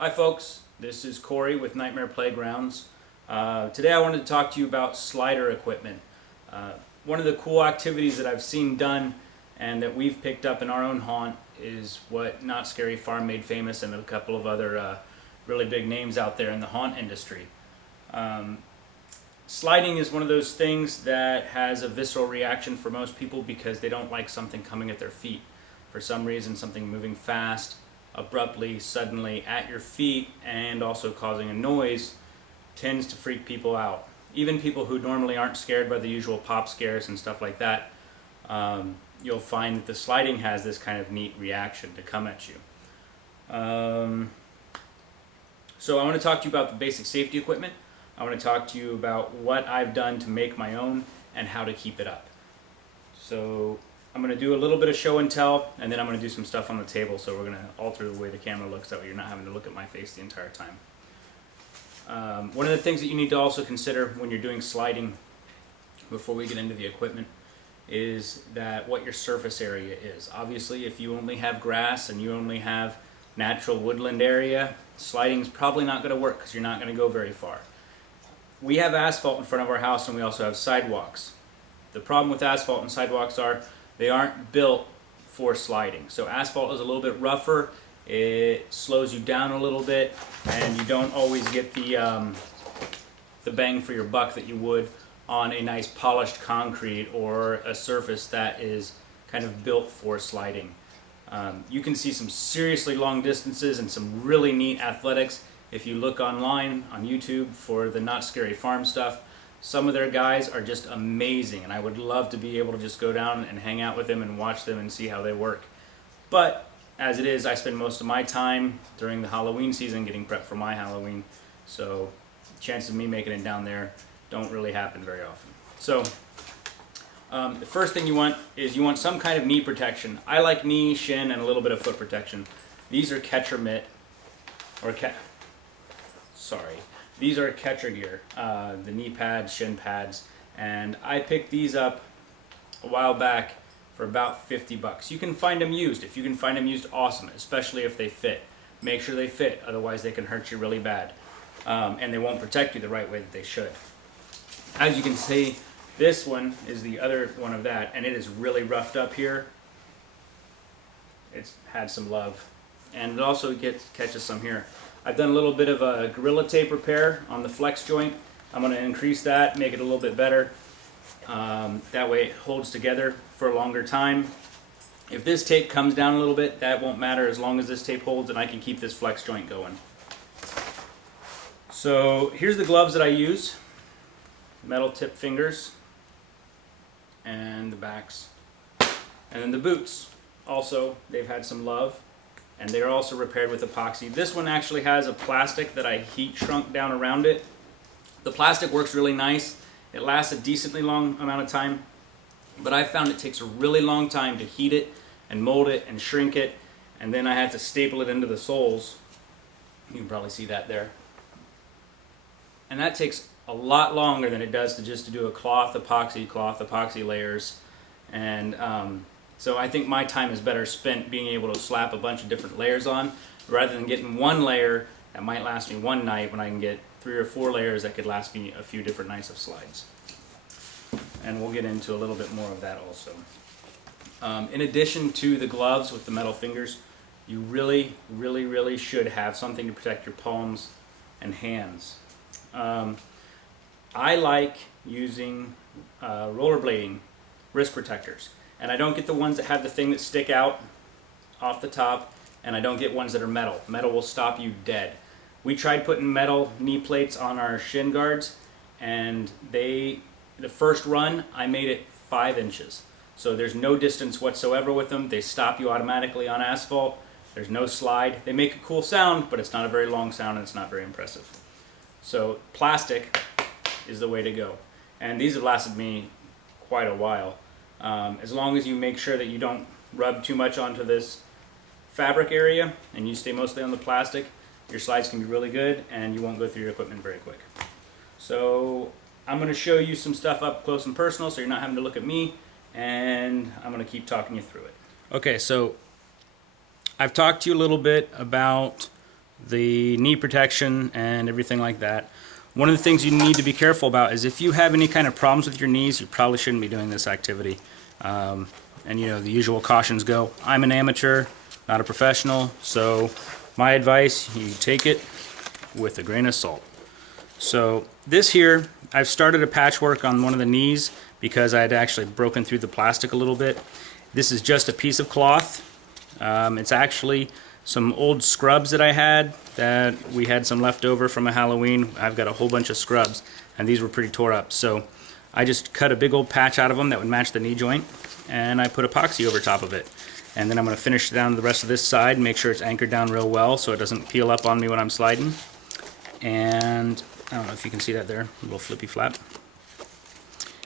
Hi folks, this is Corey with Nightmare Playgrounds. Today I wanted to talk to you about slider equipment. One of the cool activities that I've seen done and that we've picked up in our own haunt is what Not Scary Farm made famous and a couple of other really big names out there in the haunt industry. Sliding is one of those things that has a visceral reaction for most people because they don't like something coming at their feet. For some reason, something moving fast, abruptly, suddenly at your feet and also causing a noise tends to freak people out. Even people who normally aren't scared by the usual pop scares and stuff like that, you'll find that the sliding has this kind of neat reaction to come at you. So I want to talk to you about the basic safety equipment. I want to talk to you about what I've done to make my own and how to keep it up. So I'm going to do a little bit of show and tell, and then I'm going to do some stuff on the table, so we're going to alter the way the camera looks, that way you're not having to look at my face the entire time. One of the things that you need to also consider when you're doing sliding, before we get into the equipment, is that what your surface area is. Obviously, if you only have grass and you only have natural woodland area, sliding is probably not going to work because you're not going to go very far. We have asphalt in front of our house and we also have sidewalks. The problem with asphalt and sidewalks are they aren't built for sliding. So asphalt is a little bit rougher, it slows you down a little bit, and you don't always get the bang for your buck that you would on a nice polished concrete or a surface that is kind of built for sliding. You can see some seriously long distances and some really neat athletics if you look online on YouTube for the Not Scary Farm stuff. Some of their guys are just amazing, and I would love to be able to just go down and hang out with them and watch them and see how they work. But as it is, I spend most of my time during the Halloween season getting prepped for my Halloween, so chances of me making it down there don't really happen very often. So the first thing you want is you want some kind of knee protection. I like knee, shin, and a little bit of foot protection. These are catcher mitt, or these are catcher gear, the knee pads, shin pads, and I picked these up a while back for about 50 bucks. You can find them used. If you can find them used, awesome, especially if they fit. Make sure they fit, otherwise they can hurt you really bad. And they won't protect you the right way that they should. As you can see, this one is the other one of that, and it is really roughed up here. It's had some love. And it also catches some here. I've done a little bit of a Gorilla Tape repair on the flex joint. I'm going to increase that, make it a little bit better. That way it holds together for a longer time. If this tape comes down a little bit, that won't matter as long as this tape holds and I can keep this flex joint going. So here's the gloves that I use. Metal tip fingers and the backs. And then the boots. Also, they've had some love. And they're also repaired with epoxy. This one actually has a plastic that I heat shrunk down around it. The plastic works really nice. It lasts a decently long amount of time, but I found it takes a really long time to heat it and mold it and shrink it, and then I had to staple it into the soles. You can probably see that there. And that takes a lot longer than it does to just do a cloth epoxy layers. And so I think my time is better spent being able to slap a bunch of different layers on rather than getting one layer that might last me one night when I can get 3 or 4 layers that could last me a few different nights of slides. And we'll get into a little bit more of that also. In addition to the gloves with the metal fingers, you really should have something to protect your palms and hands. I like using rollerblading wrist protectors. And I don't get the ones that have the thing that stick out off the top, and I don't get ones that are metal. Metal will stop you dead. We tried putting metal knee plates on our shin guards, and the first run, I made it 5 inches. So there's no distance whatsoever with them. They stop you automatically on asphalt. There's no slide. They make a cool sound, but it's not a very long sound, and it's not very impressive. So plastic is the way to go. And these have lasted me quite a while. As long as you make sure that you don't rub too much onto this fabric area and you stay mostly on the plastic, your slides can be really good and you won't go through your equipment very quick. So I'm going to show you some stuff up close and personal so you're not having to look at me, and I'm going to keep talking you through it. Okay, so I've talked to you a little bit about the knee protection and everything like that. One of the things you need to be careful about is if you have any kind of problems with your knees, you probably shouldn't be doing this activity. And you know, the usual cautions go. I'm an amateur, not a professional, so my advice, you take it with a grain of salt. So this here, I've started a patchwork on one of the knees because I had actually broken through the plastic a little bit. This is just a piece of cloth. It's actually some old scrubs that I had, that we had some left over from a Halloween. I've got a whole bunch of scrubs, and these were pretty tore up. So I just cut a big old patch out of them that would match the knee joint, and I put epoxy over top of it. And then I'm going to finish down the rest of this side and make sure it's anchored down real well so it doesn't peel up on me when I'm sliding. And I don't know if you can see that there, a little flippy flap.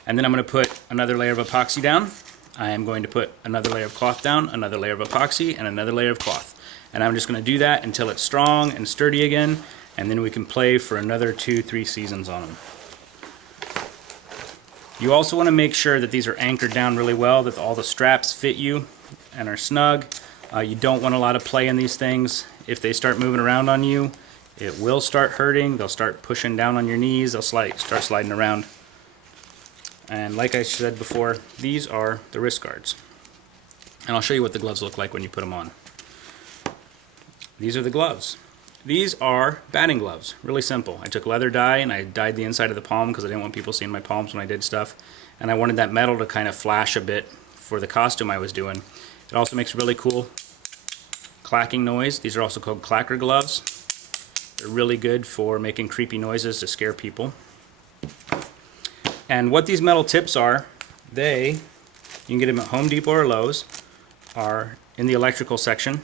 And then I'm going to put another layer of epoxy down. I am going to put another layer of cloth down, another layer of epoxy, and another layer of cloth. And I'm just going to do that until it's strong and sturdy again, and then we can play for another 2-3 seasons on them. You also want to make sure that these are anchored down really well, that all the straps fit you and are snug. You don't want a lot of play in these things. If they start moving around on you, it will start hurting. They'll start pushing down on your knees. They'll start sliding around. And like I said before, these are the wrist guards. And I'll show you what the gloves look like when you put them on. These are the gloves. These are batting gloves. Really simple. I took leather dye and I dyed the inside of the palm because I didn't want people seeing my palms when I did stuff. And I wanted that metal to kind of flash a bit for the costume I was doing. It also makes a really cool clacking noise. These are also called Clacker Gloves. They're really good for making creepy noises to scare people. And what these metal tips are, you can get them at Home Depot or Lowe's, are in the electrical section.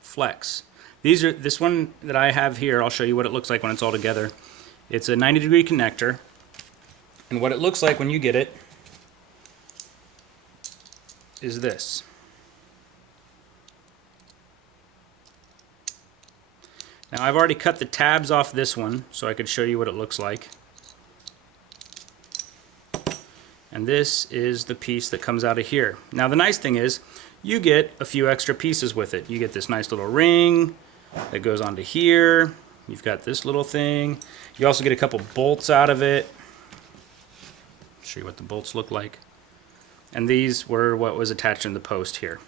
Flex. This one that I have here, I'll show you what it looks like when it's all together. It's a 90-degree connector, and what it looks like when you get it is this. Now I've already cut the tabs off this one so I could show you what it looks like. And this is the piece that comes out of here. Now the nice thing is, you get a few extra pieces with it. You get this nice little ring that goes onto here. You've got this little thing. You also get a couple bolts out of it. I'll show you what the bolts look like. And these were what was attached in the post here.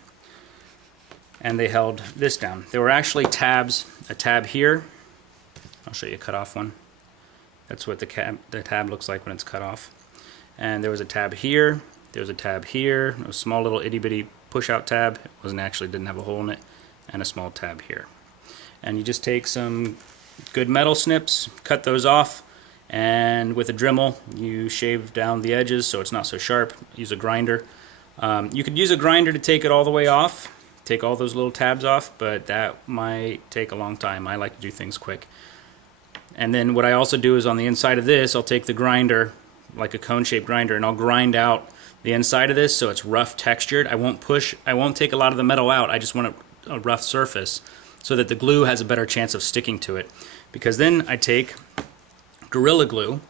And they held this down. There were actually tabs, a tab here. I'll show you a cut off one. That's what the tab looks like when it's cut off. And there was a tab here. There was a tab here. A small little itty bitty push-out tab. It didn't have a hole in it, and a small tab here. And you just take some good metal snips, cut those off, and with a Dremel you shave down the edges so it's not so sharp. Use a grinder. You could use a grinder to take it all the way off, take all those little tabs off, but that might take a long time. I like to do things quick. And then what I also do is on the inside of this, I'll take the grinder, like a cone-shaped grinder, and I'll grind out the inside of this so it's rough textured. I won't take a lot of the metal out. I just want a rough surface so that the glue has a better chance of sticking to it. Because then I take Gorilla Glue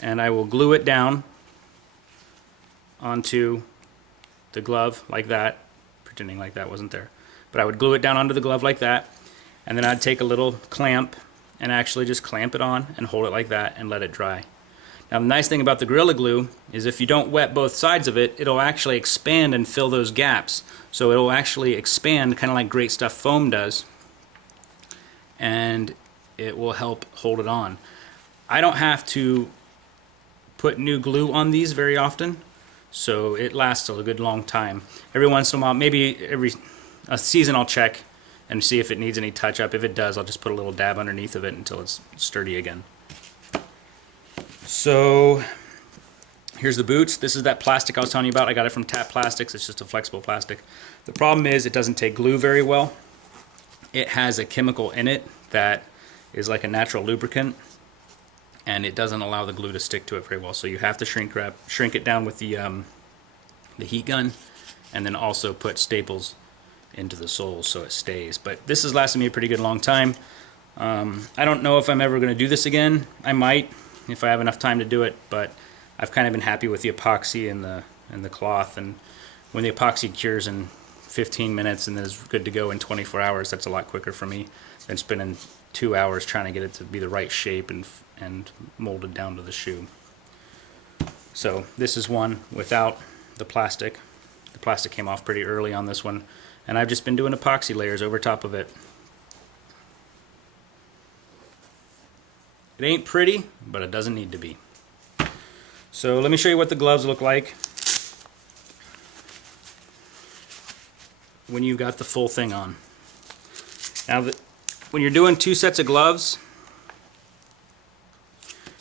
and I will glue it down onto the glove like that, pretending like that wasn't there. But I would glue it down onto the glove like that, and then I'd take a little clamp and actually just clamp it on and hold it like that and let it dry. Now the nice thing about the Gorilla Glue is if you don't wet both sides of it, it'll actually expand and fill those gaps. So it'll actually expand kind of like Great Stuff foam does, and it will help hold it on. I don't have to put new glue on these very often, so it lasts a good long time. Every once in a while, maybe every season, I'll check and see if it needs any touch up. If it does, I'll just put a little dab underneath of it until it's sturdy again. So here's the boots. This is that plastic I was telling you about. I got it from Tap Plastics. It's just a flexible plastic. The problem is it doesn't take glue very well. It has a chemical in it that is like a natural lubricant, and it doesn't allow the glue to stick to it very well. So you have to shrink it down with the heat gun, and then also put staples into the soles so it stays. But this has lasted me a pretty good long time. I don't know if I'm ever going to do this again. I might, if I have enough time to do it, but I've kind of been happy with the epoxy and the cloth, and when the epoxy cures in 15 minutes and then it's good to go in 24 hours. That's a lot quicker for me than spending 2 hours trying to get it to be the right shape and molded down to the shoe. So this is one without the plastic. The plastic came off pretty early on this one, and I've just been doing epoxy layers over top of it. It ain't pretty, but it doesn't need to be. So let me show you what the gloves look like when you've got the full thing on. Now, when you're doing 2 sets of gloves,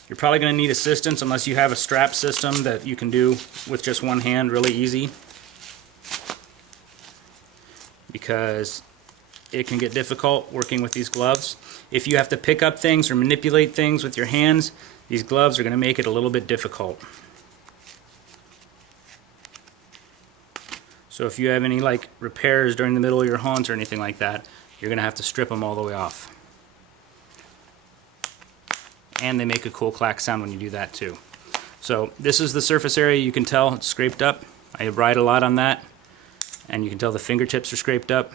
you're probably going to need assistance unless you have a strap system that you can do with just one hand really easy, because it can get difficult working with these gloves. If you have to pick up things or manipulate things with your hands, these gloves are going to make it a little bit difficult. So if you have any like repairs during the middle of your haunts or anything like that, you're going to have to strip them all the way off. And they make a cool clack sound when you do that too. So this is the surface area. You can tell it's scraped up. I ride a lot on that, and you can tell the fingertips are scraped up,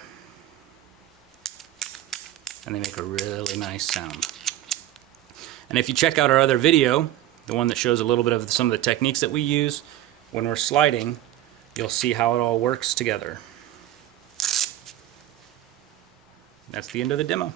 and they make a really nice sound. And if you check out our other video, the one that shows a little bit of some of the techniques that we use when we're sliding, you'll see how it all works together. That's the end of the demo.